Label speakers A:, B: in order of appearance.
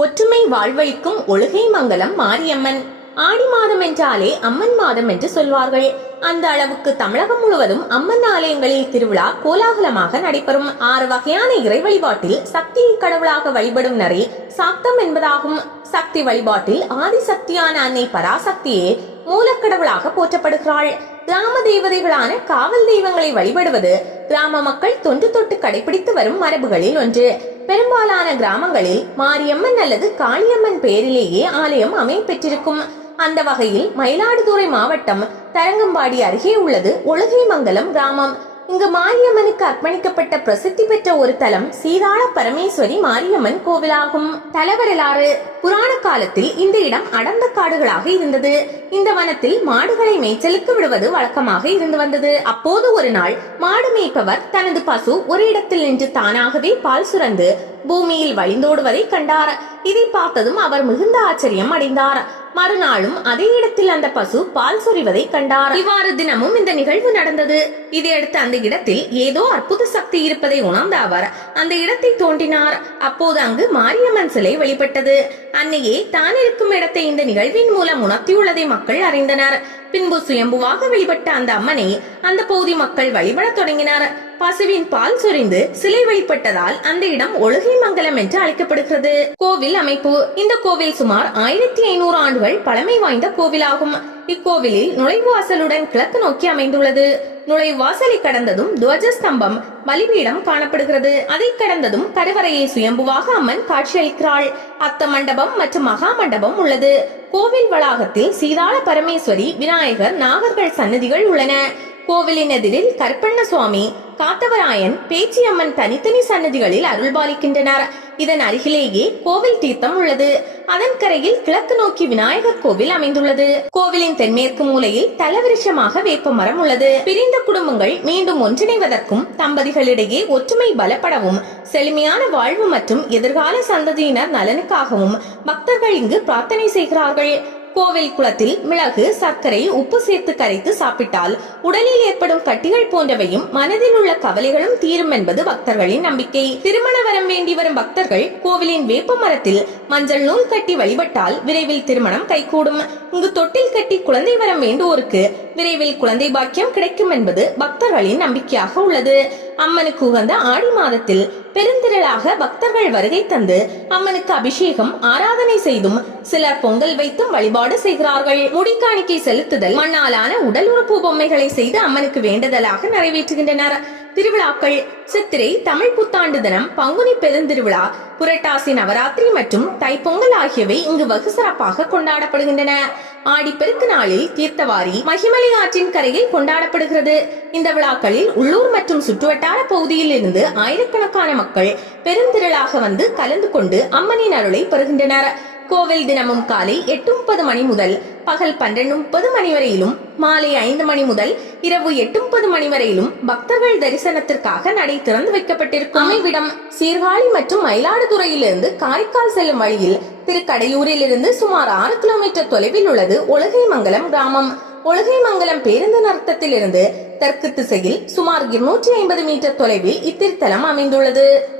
A: ஒற்றுமை வாழ்வழிக்கும் ஒழுகை மங்கலம் மாரியம்மன். ஆடி மாதம் என்றாலே அம்மன் மாதம் என்று சொல்வார்கள். அந்த அளவுக்கு தமிழகம் முழுவதும் அம்மன் ஆலயங்களில் திருவிழா கோலாகலமாக நடைபெறும். ஆறு வகையான இறை வழிபாட்டில் சக்தியை கடவுளாக வழிபடும் நரி சாக்தம் என்பதாகும். சக்தி வழிபாட்டில் ஆதிசக்தியான அன்னை பராசக்தியே மூலக்கடவுளாக போற்றப்படுகிறாள். கிராம தேவதைகளான காவல் தெய்வங்களை வழிபடுவது கிராம மக்கள் தொன்று தொட்டு கடைபிடித்து வரும் மரபுகளில் ஒன்று. பெரும்பாலான கிராமங்களில் மாரியம்மன் அல்லது காளியம்மன் பெயரிலேயே ஆலயம் அமையப்பெற்றிருக்கும். அந்த வகையில் மயிலாடுதுறை மாவட்டம் தரங்கம்பாடி அருகே உள்ளது ஒழுகைமங்கலம் கிராமம். இங்கு மாரியம்மனுக்கு அர்ப்பணிக்கப்பட்ட பிரசித்தி பெற்ற ஒரு தலம் சீதாள பரமேஸ்வரி மாரியம்மன் கோவிலாகும். தலவரலாறு புராண காலத்தில் இந்த இடம் அடர்ந்த காடுகளாக இருந்தது. இந்த வனத்தில் மாடுகளை மேய்ச்சலுக்கு விடுவது வழக்கமாக இருந்து வந்தது. அப்போது ஒரு நாள் மாடு மேய்ப்பவர் தனது பசு ஒரு இடத்தில் நின்று தானாகவே பால் சுரந்து பூமியில் வழிந்தோடுவதை கண்டார். இதை பார்த்ததும் அவர் மிகுந்த ஆச்சரியம் அடைந்தார். மறுநாளும் அதே இடத்தில் அந்த பசு பால் சொரிவதை கண்டார். இவ்வாறு தினமும் இந்த நிகழ்வு நடந்தது. இதையடுத்து அந்த இடத்தில் ஏதோ அற்புத சக்தி இருப்பதை உணர்ந்த அவர் அந்த இடத்தை தோண்டினார். அப்போது அங்கு மாரியம்மன் சிலை வெளிப்பட்டது அன்னையே தான் இருக்கும் இடத்தை இந்த நிகழ்வின் மூலம் உணர்த்தியுள்ளதை மக்கள் அறிந்தனர். பின்பு சுயம்புவாக வெளிப்பட்ட அந்த அம்மனை அந்த பகுதி மக்கள் வழிபடத் தொடங்கினர். பசுவின் பால் சொரிந்து சிலை வெளிப்பட்டதால் அந்த இடம் ஒழுகை மங்கலம் என்று அழைக்கப்படுகிறது. கோவில் அமைப்பு. இந்த கோவில் சுமார் ஆயிரத்தி ஐநூறு ஆண்டுகள் பழமை வாய்ந்த கோவிலாகும். இக்கோவிலில் நுழைவாசலுடன் கிழக்கு நோக்கி அமைந்துள்ளது. நுழைவாசலை கடந்ததும் துவஜஸ்தம்பம் பலிபீடம் காணப்படுகிறது. அதை கடந்ததும் கருவறையை சுயம்புவாக அம்மன் காட்சியளிக்கிறாள். அத்த மண்டபம் மற்றும் மகா மண்டபம் உள்ளது. கோவில் வளாகத்தில் சீதாள பரமேஸ்வரி விநாயகர் நாகர்கள் சன்னதிகள் உள்ளன. கோவிலின் எதிரில் கற்பண்ண சுவாமி காத்தவராயன் பேச்சியம்மன் தனித்தனி சன்னதிகளில் அருள்பாலிக்கின்றனர். இதன் அருகிலேயே கோவில் தீர்த்தம் உள்ளது. அதன் கரையில் கிழக்கு நோக்கி விநாயகர் கோவில் அமைந்துள்ளது. கோவிலின் தென்மேற்கு மூலையில் தலவிருஷமாக வேப்ப மரம் உள்ளது. பிரிந்த குடும்பங்கள் மீண்டும் ஒன்றிணைவதற்கும் தம்பதிகளிடையே ஒற்றுமை பலப்படவும் செழுமையான வாழ்வு மற்றும் எதிர்கால சந்ததியினர் நலனுக்காகவும் பக்தர்கள் இங்கு பிரார்த்தனை செய்கிறார்கள். கோவில் குளத்தில் மிளகு சர்க்கரை உப்பு சேர்த்து கரைத்து சாப்பிட்டால் உடலில் ஏற்படும் கட்டிகள் போன்றவையும் மனதில் உள்ள கவலைகளும் தீரும் என்பது பக்தர்களின் நம்பிக்கை. திருமண வரம் வேண்டி வரும் பக்தர்கள் கோவிலின் வேப்ப மரத்தில் மஞ்சள் நூல் கட்டி வழிபட்டால் விரைவில் திருமணம் கைகூடும். உங்கு தொட்டில் கட்டி குழந்தை வரம் வேண்டுவோருக்கு விரைவில் குழந்தை பாக்கியம் கிடைக்கும் என்பது பக்தர்களின் நம்பிக்கையாக உள்ளது. அம்மனுக்கு உகந்த ஆடி மாதத்தில் பெருந்திரளாக பக்தர்கள் வருகை தந்து அம்மனுக்கு அபிஷேகம் ஆராதனை செய்தும் சிலர் பொங்கல் வைத்து வழிபாடு செய்கிறார்கள். முடிக்காணிக்கை செலுத்துதல் மண்ணாலான உடல் உறுப்பு பொம்மைகளை செய்து அம்மனுக்கு வேண்டுதலாக நிறைவேற்றுகின்றனர். திருவிழாக்கள் சித்திரை தமிழ் புத்தாண்டு தினம் பங்குனி பெருந்திருவிழா புரட்டாசி நவராத்திரி மற்றும் தைப்பொங்கல் ஆகியவை இங்கு வெகு சிறப்பாக கொண்டாடப்படுகின்றன. ஆடிப்பெருக்கு நாளில் தீர்த்தவாரி மகிமலை ஆற்றின் கரையில் கொண்டாடப்படுகிறது. இந்த விழாக்களில் உள்ளூர் மற்றும் சுற்றுவட்டார பகுதியில் இருந்து ஆயிரக்கணக்கான மக்கள் பெருந்திரளாக வந்து கலந்து கொண்டு அம்மனின் அருளை பெறுகின்றனர். கோவில் தினமும் காலை எட்டு முப்பது மணி முதல் பகல் பன்னிரண்டு முப்பது மணி வரையிலும் மாலை ஐந்து மணி முதல் இரவு எட்டு முப்பது மணி வரையிலும் பக்தர்கள் தரிசனத்திற்காக நடை திறந்து வைக்கப்பட்டிருக்கும். அமைவிடம் சீர்காழி மற்றும் மயிலாடுதுறையிலிருந்து காரைக்கால் செல்லும் வழியில் திருக்கடையூரில் இருந்து சுமார் ஆறு கிலோமீட்டர் தொலைவில் உள்ளது ஒழுகைமங்கலம் கிராமம். ஒழுகைமங்கலம் பேருந்து நிறுத்தத்திலிருந்து தெற்கு திசையில் சுமார் இருநூற்றி ஐம்பது மீட்டர் தொலைவில் இத்திருத்தலம் அமைந்துள்ளது.